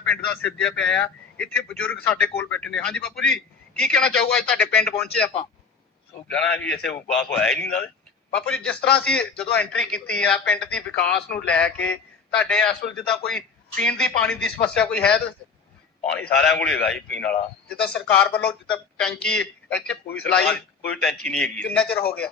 ਪਿੰਡ ਦਾ ਸਿਰਜਿਆ ਪਿਆ ਆ। ਇੱਥੇ ਬਜ਼ੁਰਗ ਸਾਡੇ ਕੋਲ ਬੈਠੇ ਨੇ। ਹਾਂਜੀ ਬਾਪੂ ਜੀ ਕੀ ਕਹਿਣਾ ਚਾਹੂਗਾ ਅੱਜ ਤੁਹਾਡੇ ਪਿੰਡ ਪਹੁੰਚੇ ਆਪਾਂ? ਸੋ ਕਹਿਣਾ ਵੀ ਇੱਥੇ ਵਾਸ ਹੋਇਆ ਹੀ ਨਹੀਂ ਨਾ ਬਾਪੂ ਜੀ ਜਿਸ ਤਰ੍ਹਾਂ ਅਸੀਂ ਜਦੋਂ ਐਂਟਰੀ ਕੀਤੀ ਆ ਪਿੰਡ ਦੀ ਵਿਕਾਸ ਨੂੰ ਲੈ ਕੇ ਤੁਹਾਡੇ ਇਸ ਵੇਲੇ ਜਿੱਦਾਂ ਕੋਈ ਪੀਣ ਦੀ ਪਾਣੀ ਦੀ ਸਮੱਸਿਆ ਕੋਈ ਹੈ ਤਾਂ? ਪਾਣੀ ਸਾਰਿਆਂ ਕੋਲ ਹੀ ਹੈਗਾ ਜੀ ਪੀਣ ਵਾਲਾ। ਜਿੱਦਾਂ ਸਰਕਾਰ ਵੱਲੋਂ ਜਿੱਦਾਂ ਟੈਂਕੀ ਇੱਥੇ ਕੋਈ ਸਰਕਾਰ ਕੋਈ ਟੈਂਸ਼ਨ ਨਹੀਂ ਹੈਗੀ। ਕਿੰਨਾ ਚਿਰ ਹੋ ਗਿਆ?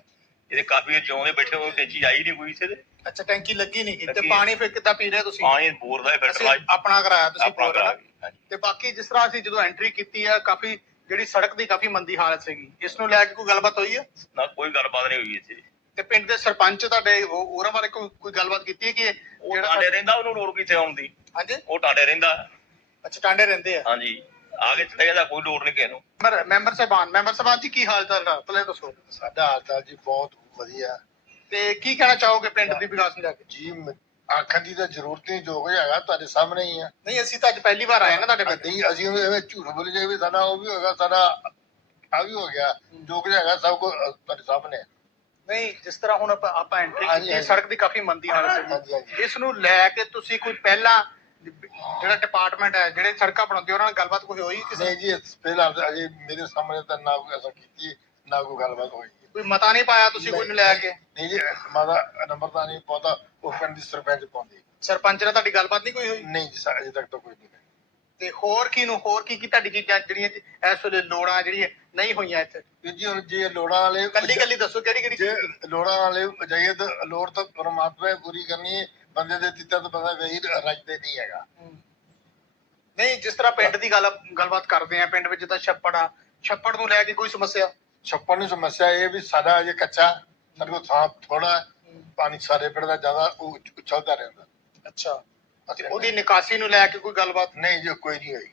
ਇਹਦੇ ਕਾਫੀ ਜਿਉਂਦੇ ਬੈਠੇ ਹੋ ਟੈਂਸ਼ਨ ਆਈ ਨਹੀਂ ਕੋਈ ਇੱਥੇ ਤੇ। ਅੱਛਾ ਟੈਂਕੀ ਲੱਗੀ ਨਹੀਂ। ਤੇ ਲੱਗੀ। ਪਾਣੀ ਫਿਰ ਕਿੱਦਾਂ ਪੀ ਰਹੇ ਤੁਸੀਂ? ਪਾਣੀ ਬੋਰ ਦਾ ਫਿਲਟਰ ਅਸੀਂ ਆਪਣਾ ਕਰਾਇਆ ਤੁਸੀਂ ਆਪਣਾ ਬੋਰ ਕਰਾ ਨਾ? ਕੇ ਹਾਂਜੀ। ਤੇ ਬਾਕੀ ਜਿਸ ਤਰ੍ਹਾਂ ਅਸੀਂ ਜਦੋਂ ਐਂਟਰੀ ਕੀਤੀ ਆ ਕਾਫੀ ਜਿਹੜੀ ਸੜਕ ਦੀ ਕਾਫੀ ਮੰਦੀ ਹਾਲਤ ਸੀਗੀ। ਇਸ ਨੂੰ ਲੈ ਕੇ ਕੋਈ ਗੱਲਬਾਤ ਹੋਈ ਹੈ ਨਾ ਕੋਈ ਗੱਲਬਾਤ ਨਹੀਂ ਹੋਈ ਇੱਥੇ। ਤੇ ਪਿੰਡ ਦੇ ਸਰਪੰਚ ਤੁਹਾਡੇ ਉਹ- ਉਹਨਾਂ ਬਾਰੇ ਕੋਈ ਕੋਈ ਗੱਲਬਾਤ ਕੀਤੀ ਹੈ ਕਿ ਉਹ ਟਾਂਡੇ ਰਹਿੰਦਾ ਉਹਨੂੰ ਲੋੜ ਕਿੱਥੇ ਆਉਣ ਦੀ? ਹਾਂਜੀ? ਉਹ ਟਾਂਡੇ ਰਹਿੰਦਾ। ਅੱਛਾ ਟਾਂਡੇ ਰਹਿੰਦੇ ਆ? ਹਾਂਜੀ। ਆ ਕੇ ਚਲੇ ਜਾਂਦਾ ਕੋਈ ਲੋੜ ਨਹੀਂ ਕਿਸੇ ਨੂੰ। ਮੈਂਬਰ ਮੈਂਬਰ ਸਾਹਿਬਾਨ ਮੈਂਬਰ ਸਾਹਿਬਾਨ ਜੀ ਕੀ ਹਾਲ ਚਾਲ ਹੈ ਪਹਿਲੇ ਦੱਸੋ। ਸਾਡਾ ਹਾਲ ਚਾਲ ਜੀ ਬਹੁਤ ਵਧੀਆ। ਤੇ ਕੀ ਕਹਿਣਾ ਚਾਹੋਗੇ ਪਿੰਡ ਦੀ ਵਿਕਾਸ ਨੂੰ ਲੈ ਕੇ? ਜੀ ਮ- ਆਖਣ ਦੀ ਤਾਂ ਜ਼ਰੂਰਤ ਨਹੀਂ ਜੋ ਕੁਝ ਹੈਗਾ ਤੁਹਾਡੇ ਸਾਹਮਣੇ ਹੀ ਆ। ਨਹੀਂ ਅਸੀਂ ਤਾਂ ਅੱਜ ਪਹਿਲੀ ਵਾਰ ਆਏ ਹਾਂ ਨਾ ਤੁਹਾਡੇ ਪਿੰਡ। ਨਹੀਂ ਅਸੀਂ ਐਵੇਂ ਝੂਠ ਬੋਲ ਜਾਏ ਵੀ ਸਾਡਾ ਉਹ ਵੀ ਹੋਗਾ ਸਾਡਾ ਆ ਵੀ ਹੋ ਗਿਆ ਜੋ ਕੁਝ ਹੈਗਾ ਸਭ ਕੁਝ ਅ, ਤੁਹਾਡੇ ਸਾਹਮਣੇ ਹੈ। ਨਹੀਂ ਜਿਸ ਤਰ੍ਹਾਂ ਹੁਣ ਆਪਾਂ ਆਪਾਂ ਐਂਟਰੀ ਹਾਂਜੀ, ਕੀਤੀ ਹਾਂਜੀ। ਸੜਕ ਦੀ ਕਾਫੀ ਮੰਦੀ ਹਾਲਤ ਹਾਂਜੀ। ਇਸ ਨੂੰ ਲੈ ਕੇ ਤੁਸੀਂ ਕੋਈ ਪਹਿਲਾਂ ਜਿਹੜਾ ਡਿਪਾਰਟਮੈਂਟ ਹੈ ਜਿਹੜੇ ਸੜਕਾਂ ਬਣਾਉਂਦੇ ਉਹਨਾਂ ਨਾਲ ਗੱਲਬਾਤ ਕੋਈ ਹੋਈ ਕਿਸੇ ਨਹੀਂ ਜੀ ਫਿਲਹਾਲ ਤਾਂ ਅਜੇ ਮੇਰੇ ਸਾਹਮਣੇ ਤਾਂ ਨਾ ਕੋਈ ਐਸਾ ਕੀਤੀ। ਨਾ ਕੋਈ ਗੱਲਬਾਤ ਹੋਈ। ਕੋਈ ਮਤਾ ਨਹੀਂ ਪਾਇਆ ਤੁਸੀਂ ਕੋਈ ਨੂੰ ਲੈ ਕੇ? ਨਹੀਂ ਜੀ ਮਾਦਾ ਨੰਬਰ ਤਾਂ ਨਹੀਂ ਪਾਉਂਦਾ ਉਹ ਪਿੰਡ ਦੀ ਸਰਪੰਚ ਪਾਉਂਦੀ। ਸਰਪੰਚ ਨਾਲ ਤੁਹਾਡੀ ਗੱਲਬਾਤ ਨਹੀਂ ਕੋਈ ਹੋਈ? ਨਹੀਂ ਜੀ ਸਾ- ਅਜੇ ਤੱਕ ਤਾਂ ਕੋਈ ਨਹੀਂ ਹੋਈ। ਤੇ ਹੋਰ ਕੀ ਨੂੰ ਹੋਰ ਕੀ ਕੀ ਤੁਹਾਡੀ ਚੀਜ਼ਾਂ ਜਿਹੜੀਆਂ ਇਸ ਵੇਲੇ ਲੋੜਾਂ ਜਿਹੜੀਆਂ ਨਹੀਂ ਹੋਈਆਂ ਇੱਥੇ? ਵੀਰ ਜੀ ਹੁਣ ਜੇ ਲੋੜਾਂ ਵਾਲੇ ਕੱਲੀ ਕੱਲੀ ਦੱਸੋ ਕਿਹੜੀ ਕਿਹੜੀ ਜੇ ਚੀਜ਼? ਲੋੜਾਂ ਵਾਲੇ ਜਾਈਏ ਤਾਂ ਲੋੜ ਤਾਂ ਪਰਮਾਤਮਾ ਨੇ ਪੂਰੀ ਕਰਨੀ ਹੈ। ਬੰਦੇ ਦੇ ਦਿੱਤਾ ਤਾਂ ਬੰਦਾ ਵਹੀ ਰਜਦੇ ਨਹੀਂ ਹੈਗਾ। ਨਹੀਂ ਜਿਸ ਤਰ੍ਹਾਂ ਪਿੰਡ ਦੀ ਗੱਲ ਗੱਲਬਾਤ ਕਰਦੇ ਆ ਪਿੰਡ ਵਿੱਚ ਜਿੱਦਾਂ ਛੱਪੜ ਆ। ਛੱਪੜ ਨੂੰ ਲੈ ਕੇ ਕੋਈ ਸਮੱਸਿਆ? ਛੱਪਣ ਦੀ ਸਮੱਸਿਆ ਇਹ ਵੀ ਸਾਡਾ ਅਜੇ ਕੱਚਾ ਸਾਡੇ ਕੋਲ ਥਾਂ ਥੋੜਾ ਪਾਣੀ ਸਾਰੇ ਪਿੰਡ ਦਾ ਜ਼ਿਆਦਾ ਉਹ ਉਛਲਦਾ ਰਹਿੰਦਾ। ਅੱਛਾ। ਤੇ ਉਹਦੀ ਨਿਕਾਸੀ ਨੂੰ ਲੈ ਕੇ ਕੋਈ ਗੱਲਬਾਤ? ਨਹੀਂ ਜੀ ਕੋਈ ਨਹੀਂ ਹੋਈ।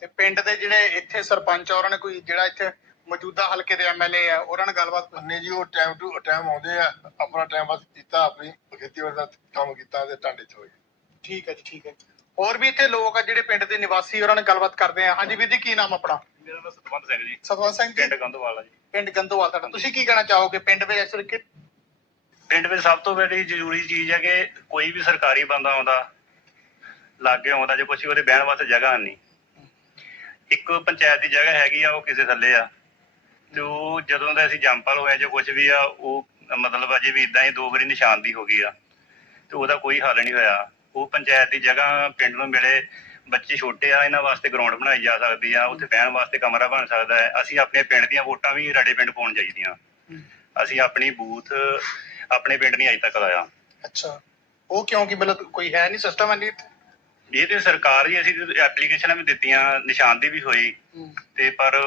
ਤੇ ਪਿੰਡ ਦੇ ਜਿਹੜੇ ਇੱਥੇ ਸਰਪੰਚ ਆ ਉਹਨਾਂ ਨੇ ਕੋਈ ਜਿਹੜਾ ਇੱਥੇ ਮੌਜੂਦਾ ਹਲਕੇ ਦੇ ਐਮਐਲਏ ਆ ਉਹਨਾਂ ਨਾਲ ਗੱਲਬਾਤ ਕੋਈ- ਜੀ ਉਹ ਟਾਈਮ ਟੂ ਟਾਈਮ ਆਉਂਦੇ ਆ। ਆਪਣਾ ਟਾਈਮ ਬਸ ਕੀਤਾ ਆਪਣੀ ਖੇਤੀਬਾੜੀ ਦਾ ਕੰਮ ਕੀਤਾ ਤੇ ਟਾਂਡੇ ਚ ਹੋਏ। ਠੀਕ ਹੈ ਜੀ ਠੀਕ ਹੈ। ਹੋਰ ਵੀ ਇੱਥੇ ਲੋਕ ਆ ਜਿਹੜੇ ਪਿੰਡ ਦੇ ਨਿਵਾਸੀ ਉਹਨਾਂ ਨਾਲ ਗੱਲਬਾਤ ਕਰਦੇ ਆ। ਹਾਂਜੀ ਵੀਰ ਜੀ ਕੀ ਨਾਮ ਆਪਣਾ? ਮੇਰਾ ਨਾਮ ਸਤਵੰਤ ਸਿੰਘ ਜੀ। ਸਤਵੰਤ ਸਿੰਘ ਜੀ। ਗੰਦਵਾਲਾ ਜੀ। ਪਿੰਡ ਗੰਦੋਵਾਲ ਤੁਹਾਡਾ। ਤੁਸੀਂ ਕੀ ਕਹਿਣਾ ਚਾਹੋਗੇ ਪਿੰਡ ਵਿੱਚ ਵੇਲੇ ਕਿ ਪਿੰਡ ਵਿੱਚ ਸਭ ਤੋਂ ਵੱਡੀ ਜ਼ਰੂਰੀ ਚੀਜ਼ ਹੈ ਕਿ ਕੋਈ ਵੀ ਸਰਕਾਰੀ ਬੰਦਾ ਆਉਂਦਾ ਲਾਗੇ ਆਉਂਦਾ ਜੇ ਕੁਛ ਉਹਦੇ ਬਹਿਣ ਵਾਸਤੇ ਜਗ੍ਹਾ ਨਹੀਂ। ਇੱਕ ਪੰਚਾਇਤ ਦੀ ਜਗ੍ਹਾ ਹੈਗੀ ਆ ਉਹ ਕਿਸੇ ਥੱਲੇ ਆ। ਤੇ ਉਹ ਜਦੋਂ ਦਾ ਅਸੀਂ ਜੰਪਲ ਹੋਇਆ ਜੋ ਕੁਛ ਵੀ ਆ ਉਹ ਮਤਲਬ ਅਜੇ ਵੀ ਇਦਾਂ ਹੀ ਦੋ ਵਾਰੀ ਨਿਸ਼ਾਨਦੀ ਹੋ ਗਈ ਆ। ਤੇ ਉਹਦਾ ਕੋਈ ਹੱਲ ਨਹੀਂ ਹੋਇਆ। ਉਹ ਪੰਚਾਇਤ ਦੀ ਜਗ੍ਹਾ ਪਿੰਡ ਨੂੰ ਮਿਲੇ। ਬੱਚੇ ਛੋਟੇ ਆ ਇਹਨਾਂ ਵਾਸਤੇ ਗਰਾਊਂਡ ਬਣਾਈ ਜਾ ਸਕਦੀ ਆ ਉੱਥੇ ਬਹਿਣ ਵਾਸਤੇ ਕਮਰਾ ਬਣ ਸਕਦਾ ਹੈ। ਅਸੀਂ ਆਪਣੇ ਪਿੰਡ ਦੀਆਂ ਵੋਟਾਂ ਵੀ ਰਾਡੇ ਪਿੰਡ ਪਾਉਣ ਚਾਹੀਦੀਆਂ ਅਸੀਂ ਆਪਣੀ ਬੂਥ ਆਪਣੇ ਪਿੰਡ ਨਹੀਂ ਅਜੇ ਤੱਕ ਲਾਇਆ। ਅੱਛਾ। ਉਹ ਕਿਉਂਕਿ ਮਤਲਬ ਕੋਈ ਹੈ ਨਹੀਂ ਸਿਸਟਮ ਹੈ ਨਹੀਂ ਇਹ ਤੇ ਸਰਕਾਰ ਹੀ ਅਸੀਂ ਐਪਲੀਕੇਸ਼ਨਾਂ ਵੀ ਦਿੱਤੀਆਂ ਨਿਸ਼ਾਨਦੀ ਵੀ ਹੋਈ। ਤੇ ਪਰ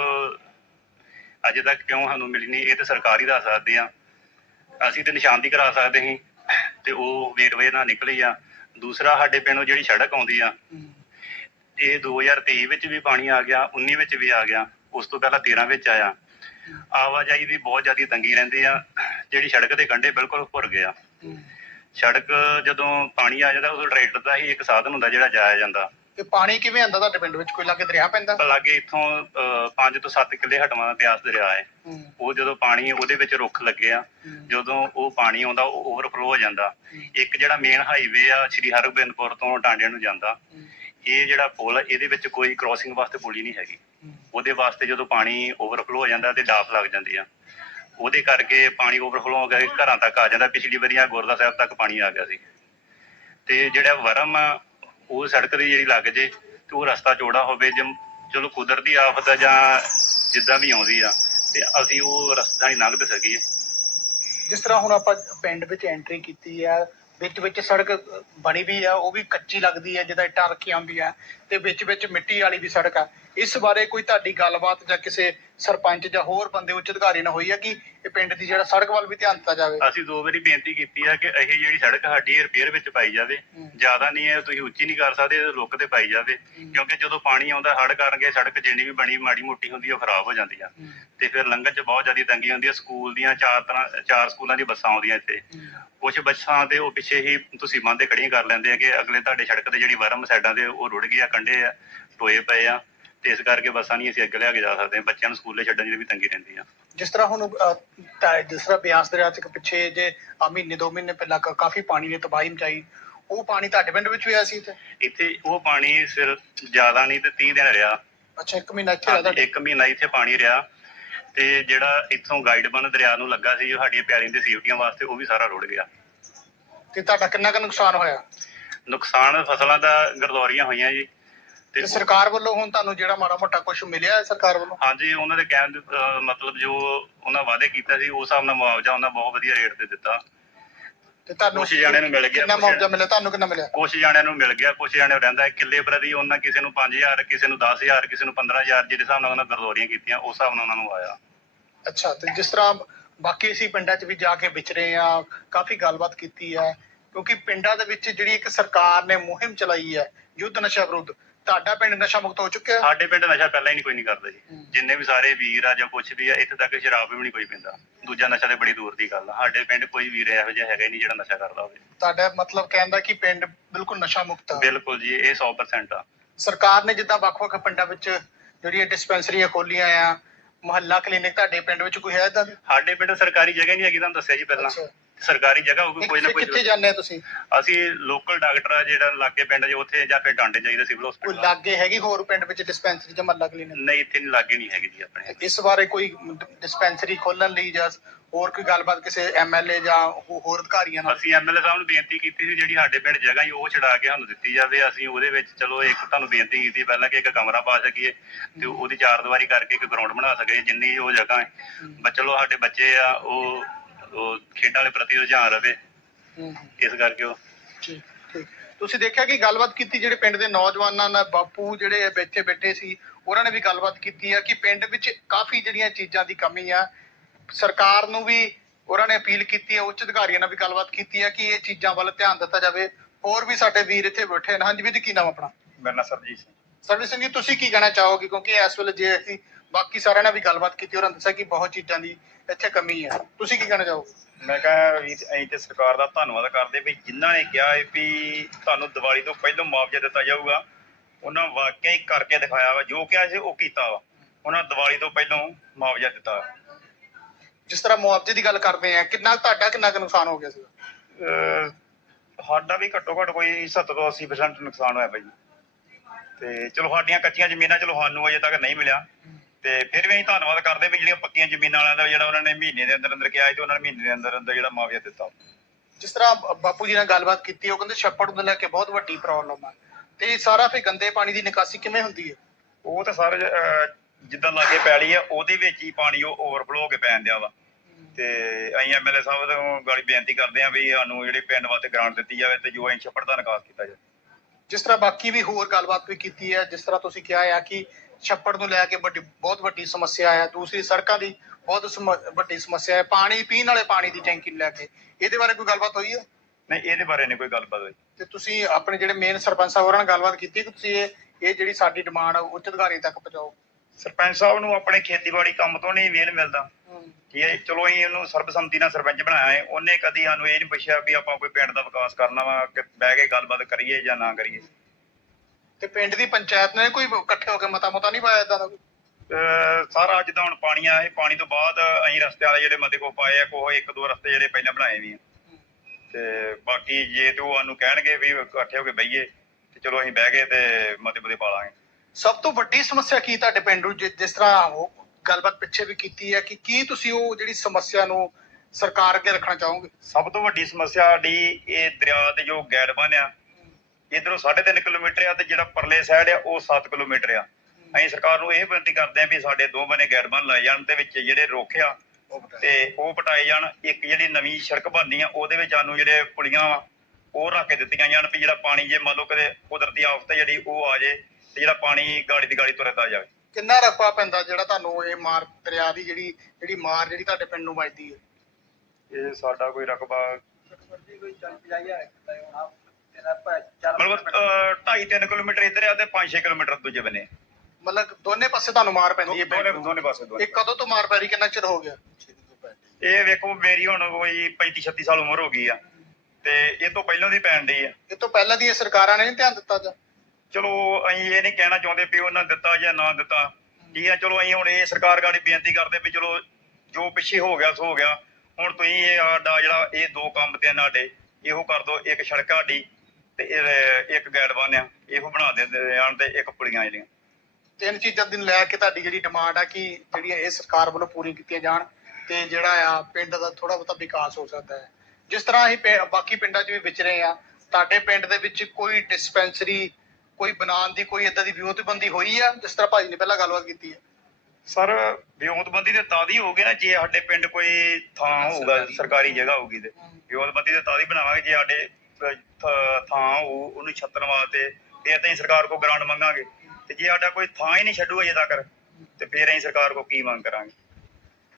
ਅਜੇ ਤੱਕ ਕਿਉਂ ਸਾਨੂੰ ਮਿਲੀ ਨਹੀਂ? ਇਹ ਤੇ ਸਰਕਾਰ ਹੀ ਦੱਸ ਸਕਦੀ ਆ। ਅਸੀਂ ਤੇ ਨਿਸ਼ਾਨਦੀ ਕਰਾ ਸਕਦੇ ਸੀ। ਤੇ ਉਹ ਵੇਰਵੇ ਨਾਲ ਨਿਕਲੀ ਆ। ਦੂਸਰਾ ਸਾਡੇ ਪਿੰਡੋਂ ਜਿਹੜੀ ਸੜਕ ਆਉਂਦੀ ਆ ਇਹ 2023 ਵਿੱਚ ਵੀ ਪਾਣੀ ਆ ਗਿਆ 19 ਵਿੱਚ ਵੀ ਆ ਗਿਆ ਉਸ ਤੋਂ ਪਹਿਲਾਂ 13 ਵਿੱਚ ਆਇਆ। ਆਵਾਜਾਈ ਦੀ ਬਹੁਤ ਜ਼ਿਆਦਾ ਤੰਗੀ ਰਹਿੰਦੀ ਆ ਜਿਹੜੀ ਸੜਕ ਦੇ ਕੰਢੇ ਬਿਲਕੁਲ ਭੁਰ ਗਿਆ। ਸੜਕ ਜਦੋਂ ਪਾਣੀ ਆ ਜਾਂਦਾ ਉਦੋਂ ਟਰੈਕਟਰ ਦਾ ਹੀ ਇੱਕ ਸਾਧਨ ਹੁੰਦਾ ਜਿਹੜਾ ਜਾਇਆ ਜਾਂਦਾ। ਤੇ ਪਾਣੀ ਕਿਵੇਂ ਆਂਦਾ ਤੁਹਾਡੇ ਪਿੰਡ ਵਿੱਚ? ਕੋਈ ਲਾਗੇ ਦਰਿਆ ਪੈਂਦਾ? ਲਾਗੇ ਇੱਥੋਂ 5 ਤੋਂ 7 ਕਿੱਲੇ ਹਟਵਾਂ ਦਾ ਬਿਆਸ ਦਰਿਆ ਹੈ। ਉਹ ਜਦੋਂ ਪਾਣੀ ਉਹਦੇ ਵਿੱਚ ਰੁੱਖ ਲੱਗੇ ਆ ਜਦੋਂ ਉਹ ਪਾਣੀ ਆਉਂਦਾ ਉਹ ਓਵਰਫਲੋ ਹੋ ਜਾਂਦਾ। ਇੱਕ ਜਿਹੜਾ ਮੇਨ ਹਾਈਵੇ ਆ ਸ਼੍ਰੀ ਹਰਗੋਬਿੰਦਪੁਰ ਤੋਂ ਟਾਂਡੇ ਨੂੰ ਜਾਂਦਾ। ਇਹ ਜਿਹੜਾ ਪੁਲ ਇਹਦੇ ਵਿੱਚ ਕੋਈ ਕ੍ਰਾਸਿੰਗ ਵਾਸਤੇ ਪੁਲੀ ਨਹੀਂ ਹੈਗੀ। ਉਹਦੇ ਵਾਸਤੇ ਜਦੋਂ ਪਾਣੀ ਓਵਰਫਲੋ ਹੋ ਜਾਂਦਾ ਤੇ ਡਾਫ ਲੱਗ ਜਾਂਦੀ ਆ। ਉਹਦੇ ਕਰਕੇ ਪਾਣੀ ਓਵਰਫਲੋ ਹੋ ਕੇ ਘਰਾਂ ਤੱਕ ਆ ਜਾਂਦਾ। ਪਿਛਲੀ ਵਾਰੀ ਗੁਰਦਾ ਸਾਹਿਬ ਤੱਕ ਪਾਣੀ ਆ ਗਿਆ ਸੀ। ਤੇ ਜਿਹੜਾ ਵਰਮ ਆ, ਉਹ ਸੜਕ ਦੀ ਜਿਹੜੀ ਲੱਗ ਜੇ, ਤੇ ਉਹ ਰਸਤਾ ਚੌੜਾ ਹੋਵੇ, ਜੇ ਚਲੋ ਕੁਦਰਤੀ ਆਫਤ ਆ ਜਾਂ ਜਿੱਦਾਂ ਵੀ ਆਉਂਦੀ ਆ, ਤੇ ਅਸੀਂ ਉਹ ਰਸਤਾ ਨਹੀਂ ਲੰਘ ਸਕੀਏ। ਜਿਸ ਤਰ੍ਹਾਂ ਹੁਣ ਆਪਾਂ ਪਿੰਡ ਵਿੱਚ ਐਂਟਰੀ ਕੀਤੀ ਆ ਵਿੱਚ ਵਿੱਚ ਸੜਕ ਬਣੀ ਵੀ ਆ, ਉਹ ਵੀ ਕੱਚੀ ਲੱਗਦੀ ਹੈ ਜਿੱਦਾਂ ਇੱਟਾਂ ਰੱਖੀਆਂ ਹੁੰਦੀਆਂ। ਤੇ ਵਿੱਚ ਵਿੱਚ ਮਿੱਟੀ ਵਾਲੀ ਵੀ ਸੜਕ ਆ। ਇਸ ਬਾਰੇ ਕੋਈ ਤੁਹਾਡੀ ਗੱਲਬਾਤ ਜਾਂ ਕਿਸੇ ਸਰਪੰਚ ਜਾਂ ਹੋਰ ਬੰਦੇ ਉੱਚ ਅਧਿਕਾਰੀ ਨਾਲ ਹੋਈ ਆ ਕਿ ਇਹ ਪਿੰਡ ਦੀ ਜਿਹੜਾ ਸੜਕ ਵੱਲ ਵੀ ਧਿਆਨ ਦਿੱਤਾ ਜਾਵੇ? ਅਸੀਂ ਦੋ ਵਾਰੀ ਬੇਨਤੀ ਕੀਤੀ ਆ ਕਿ ਇਹ ਜਿਹੜੀ ਸੜਕ ਸਾਡੀ ਰਿਪੇਅਰ ਵਿੱਚ ਪਾਈ ਜਾਵੇ। ਹੂੰ। ਜ਼ਿਆਦਾ ਨਹੀਂ ਹੈ ਤੁਸੀਂ ਉੱਚੀ ਨਹੀਂ ਕਰ ਸਕਦੇ ਇਹ ਰੁੱਕ ਤੇ ਪਾਈ ਜਾਵੇ। ਕਿਉਂਕਿ ਜਦੋਂ ਪਾਣੀ ਆਉਂਦਾ ਹੜ ਕਰਕੇ ਸੜਕ ਜਿੰਨੀ ਵੀ ਬਣੀ ਮਾੜੀ ਮੋਟੀ ਹੁੰਦੀ ਉਹ ਖਰਾਬ ਹੋ ਜਾਂਦੀ ਆ। ਤੇ ਫਿਰ ਲੰਘਣ 'ਚ ਬਹੁਤ ਜ਼ਿਆਦਾ ਤੰਗੀ ਹੁੰਦੀ ਹੈ ਸਕੂਲ ਦੀਆਂ ਚਾਰ ਤਰ੍ਹਾਂ ਚਾਰ ਸਕੂਲਾਂ ਦੀ ਬੱਸਾਂ ਆਉਂਦੀਆਂ ਇੱਥੇ। ਕੁਝ ਬੱਸਾਂ ਤੇ ਉਹ ਪਿੱਛੇ ਹੀ ਤੁਸੀਂ ਬੰਦੇ ਖੜੀਆਂ ਕਰ ਲੈਂਦੇ ਆ ਕਿ ਅਗਲੇ ਤੁਹਾਡੇ ਸੜਕ ਤੇ ਜਿਹੜੀ ਵਰਮ ਸਾਈਡਾਂ ਤੇ ਉਹ ਰੁੜ ਗਈ ਆ ਕੰਡੇ ਆ ਟੋਏ ਪਏ ਆ ਤੇ ਇਸ ਕਰਕੇ ਬੱਸਾਂ ਨਹੀਂ ਅਸੀਂ ਅੱਗੇ ਲਿਆ ਕੇ ਜਾ ਸਕਦੇ। ਬੱਚਿਆਂ ਨੂੰ ਸਕੂਲੇ ਛੱਡਣ ਦੀ ਵੀ ਤੰਗੀ ਰਹਿੰਦੀ ਆ। ਜਿਸ ਤਰ੍ਹਾਂ ਹੁਣ ਤਾਂ ਤਰ੍ਹਾਂ ਬਿਆਸ ਦਰਿਆ ਚ ਇੱਕ ਪਿੱਛੇ ਜੇ ਆ ਮਹੀਨੇ ਦੋ ਮਹੀਨੇ ਪਹਿਲਾਂ ਕਾਫੀ ਪਾਣੀ ਨੇ ਤਬਾਹੀ ਮਚਾਈ ਉਹ ਪਾਣੀ ਤੁਹਾਡੇ ਪਿੰਡ ਵਿੱਚ ਵੀ ਆਇਆ ਸੀ ਤੇ ਇੱਥੇ ਉਹ ਪਾਣੀ ਸਿਰ ਜ਼ਿਆਦਾ ਨਹੀਂ ਤੇ 30 ਦਿਨ ਰਿਹਾ। ਅੱਛਾ ਇੱਕ ਮਹੀਨਾ ਇੱਥੇ ਰਹਿਦਾ ਇੱਕ ਮਹੀਨਾ ਇੱਥੇ ਪਾਣੀ ਰਿਹਾ। ਤੇ ਜਿਹੜਾ ਇੱਥੋਂ ਗਾਈਡ ਬਨ ਦਰਿਆ ਨੂੰ ਲੱਗਾ ਸੀ ਉਹ ਸਾਡੀਆਂ ਪਿਆਰੀਆਂ ਦੀ ਸੇਫਟੀਆਂ ਵਾਸਤੇ ਉਹ ਵੀ ਸਾਰਾ ਰੁੜ ਗਿਆ। ਤੇ ਤੁਹਾਡਾ ਕਿੰਨਾ ਕੁ ਨੁਕਸਾਨ ਹੋਇਆ? ਨੁਕਸਾਨ ਫਸਲਾਂ ਦਾ ਗਰਦੌਰੀਆਂ ਹੋਈਆਂ ਜੀ। ਤੇ ਸਰਕਾਰ ਵੱਲੋਂ ਹੁਣ ਤੁਹਾਨੂੰ ਜਿਹੜਾ ਮਾੜਾ ਮੋਟਾ ਕੁਝ ਮਿਲਿਆ ਹੈ ਸਰਕਾਰ ਵੱਲੋਂ? ਹਾਂਜੀ ਉਹਨਾਂ ਦੇ ਕਹਿਣ ਦੇ ਅਹ, ਮਤਲਬ ਜੋ ਉਹਨਾਂ ਵਾਅਦੇ ਕੀਤਾ ਸੀ ਉਸ ਹਿਸਾਬ ਨਾਲ ਮੁਆਵਜ਼ਾ ਉਹਨਾਂ ਬਹੁਤ ਵਧੀਆ ਰੇਟ ਤੇ ਦਿੱਤਾ। ਤੇ ਤੁਹਾਨੂੰ ਕੁਛ ਜਾਣਿਆਂ ਨੂੰ ਮਿਲ ਗਿਆ, ਕਿੰਨਾ ਕੁਛ- ਮੁਆਵਜ਼ਾ ਮਿਲਿਆ? ਤੁਹਾਨੂੰ ਕਿੰਨਾ ਮਿਲਿਆ? ਕੁਝ ਜਾਣਿਆਂ ਨੂੰ ਮਿਲ ਗਿਆ ਕੁਝ ਜਾਣਿਆਂ ਨੂੰ ਰਹਿੰਦਾ ਹੈ। ਕਿੱਲੇ ਪ੍ਰਤੀ ਉਹਨਾਂ ਕਿਸੇ ਨੂੰ 5000 ਕਿਸੇ ਨੂੰ 10000 ਕਿਸੇ ਨੂੰ 15000 ਜਿਹੜੇ ਹਿਸਾਬ ਨਾਲ ਉਹਨਾਂ ਗਰਦੌਰੀਆਂ ਕੀਤੀਆਂ ਉਸ ਹਿਸਾਬ ਨਾਲ ਉਹਨਾਂ ਨੂੰ ਆਇਆ। ਅੱਛਾ ਤੇ ਜਿਸ ਤਰ੍ਹਾਂ ਬਾਕੀ ਅਸੀਂ ਪਿੰਡਾਂ 'ਚ ਵੀ ਜਾ ਕੇ ਵਿਚਰੇ ਆ ਕਾਫੀ ਗੱਲਬਾਤ ਕੀਤੀ ਹੈ ਕਿਉਂਕਿ ਪਿੰਡਾਂ ਦੇ ਵਿੱਚ ਜਿਹੜੀ ਇੱਕ ਸਰਕਾਰ ਨੇ ਮੁਹਿੰਮ ਚਲਾਈ ਹੈ ਯੁੱਧ ਨਸ਼ਾ ਵਿਰੁੱਧ ਤੁਹਾਡਾ ਪਿੰਡ ਨਸ਼ਾ ਮੁਕਤ ਹੋ ਚੁੱਕਿਆ? ਸਾਡੇ ਪਿੰਡ ਨਸ਼ਾ ਪਹਿਲਾਂ ਹੀ ਨਹੀਂ ਕੋਈ ਨਹੀਂ ਕਰਦਾ ਜੀ। ਜਿੰਨੇ ਵੀ ਸਾਰੇ ਵੀਰ ਆ ਜਾਂ ਕੁਝ ਵੀ ਆ ਇੱਥੇ ਤੱਕ ਸ਼ਰਾਬ ਵੀ ਨਹੀਂ ਕੋਈ ਪੀਂਦਾ। ਦੂਜਾ ਨਸ਼ਾ ਤੇ ਬੜੀ ਦੂਰ ਦੀ ਗੱਲ ਆ। ਸਾਡੇ ਪਿੰਡ ਕੋਈ ਵੀਰ ਇਹੋ ਜਿਹਾ ਹੈਗਾ ਹੀ ਨਹੀਂ ਜਿਹੜਾ ਨਸ਼ਾ ਕਰਦਾ ਹੋਵੇ। ਤੁਹਾਡਾ ਮਤਲਬ ਕਹਿੰਦਾ ਕਿ ਪਿੰਡ ਬਿਲਕੁਲ ਨਸ਼ਾ ਮੁਕਤ ਹੈ ਬਿਲਕੁਲ ਜੀ ਇਹ 100% ਆ। ਸਰਕਾਰ ਨੇ ਜਿੱਦਾਂ ਵੱਖ-ਵੱਖ ਪਿੰਡਾਂ ਵਿੱਚ ਜਿਹੜੀਆਂ ਡਿਸਪੈਂਸਰੀਆਂ ਖੋਲੀਆਂ ਆ ਮੁਹੱਲਾ ਕਲੀਨਿਕ ਤੁਹਾਡੇ ਪਿੰਡ ਵਿੱਚ ਕੋਈ ਹੈ ਦੇ? ਸਾਡੇ ਪਿੰਡ ਸਰਕਾਰੀ ਜਗ੍ਹਾ ਨਹੀਂ ਹੈਗੀ ਤੁਹਾਨੂੰ ਦੱਸਿਆ ਜੀ ਪਹਿਲਾਂ। ਸਰਕਾਰੀ ਜਗ੍ਹਾ ਹੋਊਗੀ ਕੋਈ ਨਾ ਕਿੱਥੇ- ਕਿੱਥੇ ਕੋਈ ਜਾਂਦੇ ਆ ਤੁਸੀਂ? ਅਸੀਂ ਲੋਕਲ ਡਾਕਟਰ ਆ ਜਿਹੜਾ ਲਾਗੇ ਪਿੰਡ 'ਚ ਉੱਥੇ ਜਾਂ ਫਿਰ ਡਾਂਡੇ ਚਾਹੀਦਾ ਸਿਵਲ ਕੋਈ ਹਸਪੀਟਲ ਲਾਗੇ ਹੈਗੀ ਹੋਰ ਪਿੰਡ ਵਿੱਚ ਡਿਸਪੈਂਸਰੀ ਜਾਂ ਮੁਹੱਲਾ ਕਲੀਨਿਕ ਨਹੀਂ ਇੱਥੇ ਨਹੀਂ ਲਾਗੇ ਨਹੀਂ ਹੈਗੀ ਜੀ ਆਪਣੇ ਇਸ ਬਾਰੇ ਕੋਈ ਡਿਸਪੈਂਸਰੀ ਖੋਲਣ ਲਈ ਜਾਂ ਹੋਰ ਕੋਈ ਗੱਲਬਾਤ ਕਿਸੇ ਐਮਐਲਏ ਜਾਂ ਹੋ- ਹੋਰ ਅਧਿਕਾਰੀਆਂ ਨਾਲ? ਅਸੀਂ ਐਮਐਲਏ ਸਾਹਿਬ ਨੂੰ ਬੇਨਤੀ ਕੀਤੀ ਸੀ ਜਿਹੜੀ ਸਾਡੇ ਪਿੰਡ ਜਗ੍ਹਾ ਹੀ ਉਹ ਛਡਾ ਕੇ ਸਾਨੂੰ ਦਿੱਤੀ ਜਾਵੇ। ਅਸੀਂ ਉਹਦੇ ਵਿੱਚ ਚਲੋ ਇੱਕ ਤੁਹਾਨੂੰ ਬੇਨਤੀ ਕੀਤੀ ਪਹਿਲਾਂ ਕਿ ਇੱਕ ਕਮਰਾ ਪਾ ਸਕੀਏ ਤੇ ਉਹਦੀ ਚਾਰ ਦੀਵਾਰੀ ਕਰਕੇ ਇੱਕ ਗਰਾਊਂਡ ਬਣਾ ਸਕੀਏ ਜਿੰਨੀ ਉਹ ਜਗ੍ਹਾ ਹੈ। ਬਸ ਚਲੋ ਸਾਡੇ ਬੱਚੇ ਆ ਉਹ ਉਹ ਖੇਡਾਂ ਵਾਲੇ ਪ੍ਰਤੀ ਰੁਝਾਨ ਰਵੇ। ਇਸ ਕਰਕੇ ਉਹ ਤੁਸੀਂ ਦੇਖਿਆ ਕਿ ਗੱਲਬਾਤ ਕੀਤੀ ਜਿਹੜੇ ਪਿੰਡ ਦੇ ਨੌਜਵਾਨਾਂ ਨਾਲ ਬਾਪੂ ਜਿਹੜੇ ਬੈਠੇ ਬੈਠੇ ਸੀ ਉਹਨਾਂ ਨੇ ਵੀ ਗੱਲਬਾਤ ਕੀਤੀ ਆ ਕਿ ਪਿੰਡ ਵਿੱਚ ਕਾਫੀ ਜਿਹੜੀਆਂ ਚੀਜ਼ਾਂ ਦੀ ਕਮੀ ਆ। ਸਰਕਾਰ ਨੂੰ ਵੀ ਉਹਨਾਂ ਨੇ ਅਪੀਲ ਕੀਤੀ ਹੈ ਉੱਚ ਅਧਿਕਾਰੀਆਂ ਨਾਲ ਵੀ ਗੱਲਬਾਤ ਕੀਤੀ ਹੈ ਕਿ ਇਹ ਚੀਜ਼ਾਂ ਵੱਲ ਧਿਆਨ ਦਿੱਤਾ ਜਾਵੇ। ਹੋਰ ਵੀ ਸਾਡੇ ਵੀਰ ਇੱਥੇ ਬੈਠੇ ਨੇ ਹਾਂਜੀ ਵੀਰ ਜੀ ਕੀ ਨਾਮ ਆਪਣਾ? ਮੇਰਾ ਨਾਮ ਸਰਜੀਤ ਸਿੰਘ। ਸਰਵਿਸ ਸਿੰਘ ਜੀ ਤੁਸੀਂ ਕੀ ਕਹਿਣਾ ਚਾਹੋਗੇ? ਕਿਉਂਕਿ ਇਸ ਵੇਲੇ ਜੇ ਅਸੀਂ ਬਾਕੀ ਸਾਰਿਆਂ ਨਾਲ ਵੀ ਗੱਲਬਾਤ ਕੀਤੀ ਉਹਨਾਂ ਦੱਸਿਆ ਕਿ ਬਹੁਤ ਚੀਜ਼ਾਂ ਦੀ ਇੱਥੇ ਕਮੀ ਹੈ ਤੁਸੀਂ ਕੀ ਕਹਿਣਾ ਚਾਹੋਗੇ? ਮੈਂ ਕਹਾਂ ਵੀ ਅਸੀਂ ਤੇ ਸਰਕਾਰ ਦਾ ਧੰਨਵਾਦ ਕਰਦੇ ਵੀ ਜਿਨ੍ਹਾਂ ਨੇ ਕਿਹਾ ਹੈ ਵੀ ਤੁਹਾਨੂੰ ਦੀਵਾਲੀ ਤੋਂ ਪਹਿਲਾਂ ਮੁਆਵਜ਼ਾ ਦਿੱਤਾ ਜਾਊਗਾ ਉਹਨਾਂ ਵਾਕਿਆ ਹੀ ਕਰਕੇ ਦਿਖਾਇਆ ਵਾ ਜੋ ਕਿਹਾ ਸੀ ਉਹ ਕੀਤਾ ਵਾ। ਉਹਨਾਂ ਦੀਵਾਲੀ ਤੋਂ ਪਹਿਲਾਂ ਮੁਆਵਜ਼ਾ ਦਿੱਤਾ ਜਿਸ ਤਰ੍ਹਾਂ ਮੁਆਵਜ਼ੇ ਦੀ ਗੱਲ ਕਰਦੇ ਆ ਕਿੰਨਾ ਤੁਹਾਡਾ ਕਿੰਨਾ ਕੁ ਨੁਕਸਾਨ ਹੋ ਗਿਆ ਸੀ? ਅਹ ਸਾਡਾ ਵੀ ਘੱਟੋ ਘੱਟ ਕੋਈ 70 ਤੋਂ 80% ਨੁਕਸਾਨ ਹੋਇਆ ਬਾਈ। ਤੇ ਚਲੋ ਸਾਡੀਆਂ ਕੱਚੀਆਂ ਜ਼ਮੀਨਾਂ ਚਲੋ ਸਾਨੂੰ ਅਜੇ ਤੱਕ ਨਹੀਂ ਮਿਲਿਆ। ਤੇ ਫਿਰ ਵੀ ਅਸੀਂ ਧੰਨਵਾਦ ਕਰਦੇ ਵੀ ਜਿਹੜੀਆਂ ਪੱਕੀਆਂ ਜ਼ਮੀਨਾਂ ਵਾਲਿਆਂ ਦਾ ਜਿਹੜਾ ਉਹਨਾਂ ਨੇ ਮਹੀਨੇ ਦੇ ਅੰਦਰ ਅੰਦਰ ਕਿਹਾ ਸੀ ਤੇ ਉਹਨਾਂ ਨੇ ਮਹੀਨੇ ਦੇ ਅੰਦਰ ਅੰਦਰ ਜਿਹੜਾ ਮੁਆਵਜ਼ਾ ਦਿੱਤਾ। ਜਿਸ ਤਰ੍ਹਾਂ ਬ- ਬਾਪੂ ਜੀ ਨਾਲ ਗੱਲਬਾਤ ਕੀਤੀ ਉਹ ਕਹਿੰਦੇ ਛੱਪੜ ਨੂੰ ਲੈ ਕੇ ਬਹੁਤ ਵੱਡੀ ਪ੍ਰੋਬਲਮ ਆ। ਤੇ ਇਹ ਸਾਰਾ ਫਿਰ ਗੰਦੇ ਪਾਣੀ ਦੀ ਨਿਕਾਸੀ ਕਿਵੇਂ ਹੁੰਦੀ ਹੈ? ਉਹ ਤਾਂ ਸਾਰੇ ਅਹ, ਜਿੱਦਾਂ ਲਾਗੇ ਪੈਲੀ ਆ ਉਹਦੇ ਵਿੱਚ ਹੀ ਪਾਣੀ ਉਹ ਓਵਰਫਲੋ ਹੋ ਕੇ ਪੈਣ ਦਿਆ ਵਾ। ਤੇ ਅਸੀਂ ਐਮਐਲਏ ਸਾਹਿਬ ਤੋਂ ਗਾੜੀ ਬੇਨਤੀ ਕਰਦੇ ਆ ਵੀ ਸਾਨੂੰ ਜਿਹੜੀ ਪਿੰਡ ਵਾਸਤੇ ਗ੍ਰਾਂਟ ਦਿੱਤੀ ਜਾਵੇ ਤੇ ਜੋ ਅਸੀਂ ਛੱਪੜ ਦਾ ਨਿਕਾਸ ਕੀਤਾ ਜਾਵੇ। ਜਿਸ ਤਰ੍ਹਾਂ ਬਾਕੀ ਵੀ ਹੋਰ ਗੱਲਬਾਤ ਵੀ ਕੀਤੀ ਹੈ ਜਿਸ ਤਰ੍ਹਾਂ ਤੁਸੀਂ ਕਿਹਾ ਆ ਕਿ ਛੱਪੜ ਨੂੰ ਲੈ ਕੇ ਵੱਡੀ ਬਹੁਤ ਵੱਡੀ ਸਮੱਸਿਆ ਹੈ ਦੂਸਰੀ ਸੜਕਾਂ ਦੀ ਬਹੁਤ ਸਮ- ਵੱਡੀ ਸਮੱਸਿਆ ਹੈ ਪਾਣੀ ਪੀਣ ਵਾਲੇ ਪਾਣੀ ਦੀ ਟੈਂਕੀ ਨੂੰ ਲੈ ਕੇ। ਇਹਦੇ ਬਾਰੇ ਕੋਈ ਗੱਲਬਾਤ ਹੋਈ ਹੈ? ਨਹੀਂ ਇਹਦੇ ਬਾਰੇ ਨਹੀਂ ਕੋਈ ਗੱਲਬਾਤ ਹੋਈ। ਤੇ ਤੁਸੀਂ ਆਪਣੇ ਜਿਹੜੇ ਮੇਨ ਸਰਪੰਚ ਸਾਹਿਬ ਨਾਲ ਗੱਲਬਾਤ ਕੀਤੀ ਕਿ ਤੁਸੀਂ ਇਹ ਇਹ ਜਿਹੜੀ ਸਾਡੀ ਡਿਮਾਂਡ ਆ ਉੱਚ ਅਧਿਕਾਰੀ ਤੱਕ ਪਹੁੰਚਾਓ? ਸਰਪੰਚ ਸਾਹਿਬ ਨੂੰ ਆਪਣੇ ਖੇਤੀਬਾੜੀ ਕੰਮ ਤੋਂ ਨਹੀਂ ਵੇਲ ਮਿਲਦਾ। ਠੀਕ ਹੈ ਜੀ। ਚਲੋ ਅਸੀਂ ਉਹਨੂੰ ਸਰਬਸੰਮਤੀ ਨਾਲ ਸਰਪੰਚ ਬਣਾਇਆ ਹੈ। ਉਹਨੇ ਕਦੀ ਸਾਨੂੰ ਇਹ ਨਹੀਂ ਪੁੱਛਿਆ ਵੀ ਆਪਾਂ ਕੋਈ ਪਿੰਡ ਦਾ ਵਿਕਾਸ ਕਰਨਾ ਵਾ ਕਿ ਬਹਿ ਕੇ ਗੱਲਬਾਤ ਕਰੀਏ ਜਾਂ ਨਾ ਕਰੀਏ। ਤੇ ਪਿੰਡ ਦੀ ਪੰਚਾਇਤ ਨੇ ਕੋਈ ਇਕੱਠੇ ਹੋ ਕੇ ਮਤਾ ਮਤਾ ਨਹੀਂ ਪਾਇਆ ਇਦਾਂ ਦਾ ਕੋਈ? ਸਾਰਾ ਅੱਜ ਤਾਂ ਹੁਣ ਪਾਣੀ ਆਇਆ ਇਹ ਪਾਣੀ ਤੋਂ ਬਾਅਦ ਅਸੀਂ ਰਸਤੇ ਵਾਲੇ ਜਿਹੜੇ ਮਤੇ ਕੋ ਪਾਏ ਆ ਕੋ ਇੱਕ ਦੋ ਰਸਤੇ ਜਿਹੜੇ ਪਹਿਲਾਂ ਬਣਾਏ ਵੀ ਆ। ਤੇ ਬਾਕੀ ਜੇ ਤੇ ਉਹ ਸਾਨੂੰ ਕਹਿਣਗੇ ਵੀ ਇਕੱਠੇ ਹੋ ਕੇ ਬਈਏ ਤੇ ਚਲੋ ਅਸੀਂ ਬਹਿ ਕੇ ਤੇ ਮਤੇ ਮਤੇ ਪਾ ਲਾਂਗੇ। ਸਭ ਤੋਂ ਵੱਡੀ ਸਮੱਸਿਆ ਕੀ ਤੁਹਾਡੇ ਪਿੰਡ ਨੂੰ ਜਿਸ ਤਰ੍ਹਾਂ ਉਹ ਗੱਲਬਾਤ ਪਿੱਛੇ ਵੀ ਕੀਤੀ ਹੈ ਕਿ ਕੀ ਤੁਸੀਂ ਉਹ ਜਿਹੜੀ ਸਮੱਸਿਆ ਨੂੰ ਸਰਕਾਰ ਅੱਗੇ ਰੱਖਣਾ ਚਾਹੋਗੇ? ਸਭ ਤੋਂ ਵੱਡੀ ਸਮੱਸਿਆ ਸਾਡੀ ਇਹ ਦਰਿਆ ਦੇ ਜੋ ਗੈਡ ਬਣਿਆ ਇਧਰੋਂ 3.5 ਕਿਲੋਮੀਟਰ ਆ ਤੇ ਜਿਹੜਾ ਪਰਲੇ ਸਾਈਡ ਆ ਉਹ 7 ਕਿਲੋਮੀਟਰ ਆ। ਅਸੀਂ ਸਰਕਾਰ ਨੂੰ ਇਹ ਬੇਨਤੀ ਕਰਦੇ ਆ ਵੀ ਸਾਡੇ ਦੋ ਬਨੇ ਗੈਡ ਬਣ ਲਾਏ ਜਾਣ ਤੇ ਵਿੱਚ ਜਿਹੜੇ ਰੁੱਖ ਆ ਤੇ ਉਹ ਪਟਾਏ ਜਾਣ। ਇੱਕ ਜਿਹੜੀ ਨਵੀਂ ਸੜਕ ਬਣਨੀ ਆ ਉਹਦੇ ਵਿੱਚ ਸਾਨੂੰ ਜਿਹੜੇ ਪੁਲੀਆਂ ਵਾ ਉਹ ਰੱਖ ਕੇ ਦਿੱਤੀਆਂ ਜਾਣ ਵੀ ਜਿਹੜਾ ਪਾਣੀ ਜੇ ਮੰਨ ਲਓ ਕਦੇ ਕੁਦਰਤੀ ਆਫਤ ਜਿਹੜੀ ਉਹ ਆ ਜੇ ਤੇ ਜਿਹੜਾ ਪਾਣੀ ਗਾੜੀ ਦੀ ਗਾੜੀ ਤੁਰਦਾ ਜਾਵੇ। ਕਿੰਨਾ ਰਕਬਾ ਪੈਂਦਾ ਜਿਹੜਾ ਤੁਹਾਨੂੰ ਇਹ ਮਾਰ ਦਰਿਆ ਦੀ ਜਿਹੜੀ ਜਿਹੜੀ ਮਾਰ ਜਿਹੜੀ ਤੁਹਾਡੇ ਪਿੰਡ ਨੂੰ ਵੱਜਦੀ ਹੈ? ਇਹ ਸਾਡਾ ਕੋਈ ਰਕਬਾ ਮਤਲਬ 2.5 ਕਿਲੋਮੀਟਰ ਇੱਧਰ ਆ ਤੇ 5-6 ਕਿਲੋਮੀਟਰ ਦੂਜੇ ਬੰਨੇ। ਮਤਲਬ ਦੋਨੇ ਪਾਸੇ ਤੁਹਾਨੂੰ ਮਾਰ ਪੈਂਦੀ ਹੈ ਦੋਨੇ ਦੋਨੇ ਪਾਸੇ ਦੋਨੇ ਇਹ ਕਦੋਂ ਤੋਂ ਮਾਰ ਪੈ ਰਹੀ ਕਿੰਨਾ ਚਿਰ ਹੋ ਗਿਆ? ਇਹ ਵੇਖੋ ਮੇਰੀ ਹੁਣ ਕੋਈ 35 36 ਸਾਲ ਉਮਰ ਹੋ ਗਈ ਆ ਤੇ ਇਹ ਤੋਂ ਪਹਿਲਾਂ ਦੀ ਪੈਣ ਡਈ ਆ। ਇਹ ਤੋਂ ਪਹਿਲਾਂ ਦੀ ਸਰਕਾਰਾਂ ਨੇ ਨਹੀਂ ਧਿਆਨ ਦਿੱਤਾ ਜਾਂ ਚਲੋ ਅਸੀਂ ਇਹ ਨਹੀਂ ਕਹਿਣਾ ਚਾਹੁੰਦੇ ਵੀ ਉਹਨਾਂ ਦਿੱਤਾ ਜਾਂ ਨਾ ਦਿੱਤਾ। ਠੀਕ ਆ ਚਲੋ ਅਸੀਂ ਹੁਣ ਇਹ ਸਰਕਾਰ ਗਾੜੀ ਬੇਨਤੀ ਕਰਦੇ ਵੀ ਚਲੋ ਜੋ ਪਿੱਛੇ ਹੋ ਗਿਆ ਸੋ ਹੋ ਗਿਆ। ਹੁਣ ਤੁਸੀਂ ਇਹ ਸਾਡਾ ਜਿਹੜਾ ਇਹ ਦੋ ਕੰਮ ਤੇ ਸਾਡੇ ਇਹੋ ਕਰ ਦਿਓ ਇੱਕ ਸੜਕ ਸਾਡੀ ਤੇ ਇਹ ਇੱਕ ਗੈਡ ਬਣ ਆ ਇਹੋ ਬਣਾ ਦਿੰਦੇ ਜਾਣ ਤੇ ਇੱਕ ਪੁਲੀਆਂ ਜਿਹੜੀਆਂ। ਤਿੰਨ ਚੀਜ਼ਾਂ ਦੀ ਲੈ ਕੇ ਤੁਹਾਡੀ ਜਿਹੜੀ ਡਿਮਾਂਡ ਆ ਕਿ ਜਿਹੜੀਆਂ ਇਹ ਸਰਕਾਰ ਵੱਲੋਂ ਪੂਰੀ ਕੀਤੀਆਂ ਜਾਣ ਤੇ ਜਿਹੜਾ ਆ ਪਿੰਡ ਦਾ ਥੋੜਾ ਬਹੁਤਾ ਵਿਕਾਸ ਹੋ ਸਕਦਾ ਹੈ। ਜਿਸ ਤਰ੍ਹਾਂ ਅਸੀਂ ਬਾਕੀ ਪਿੰਡਾਂ 'ਚ ਵੀ ਵਿਚਰੇ ਆ ਤੁਹਾਡੇ ਪਿੰਡ ਦੇ ਵਿੱਚ ਕੋਈ ਡਿਸਪੈਂਸਰੀ ਕੋਈ ਬਣਾਉਣ ਦੀ ਕੋਈ ਇਦਾਂ ਦੀ ਵਿਉਂਤਬੰਦੀ ਹੋਈ ਆ? ਜਿਸ ਤਰ੍ਹਾਂ ਭਾਜੀ ਨੇ ਪਹਿਲਾਂ ਗੱਲਬਾਤ ਕੀਤੀ ਹੈ ਸਰ ਵਿਉਂਤਬੰਦੀ ਤੇ ਤਾਂ ਦੀ ਹੋਊਗੀ ਨਾ ਜੇ ਸਾਡੇ ਪਿੰਡ ਕੋਈ ਥਾਂ ਹੋਊਗਾ ਸਰਕਾਰੀ ਜਗ੍ਹਾ ਹੋਊਗੀ ਤੇ। ਵਿਉਂਤਬੰਦੀ ਤੇ ਤਾਂ ਦੀ ਬਣਾਵਾਂਗੇ ਜੇ ਸਾਡੇ ਥਾਂ ਹੋਊ ਉਹਨੂੰ ਛੱਤਣ ਵਾਸਤੇ ਫਿਰ ਤਾਂ ਅਸੀਂ ਸਰਕਾਰ ਕੋਲ ਗ੍ਰਾਂਟ ਮੰਗਾਂਗੇ। ਤੇ ਜੇ ਸਾਡਾ ਕੋਈ ਥਾਂ ਹੀ ਨਹੀਂ ਛੱਡੂ ਅਜੇ ਤੱਕ, ਤੇ ਫਿਰ ਅਸੀਂ ਸਰਕਾਰ ਕੋਲ ਕੀ ਮੰਗ ਕਰਾਂਗੇ?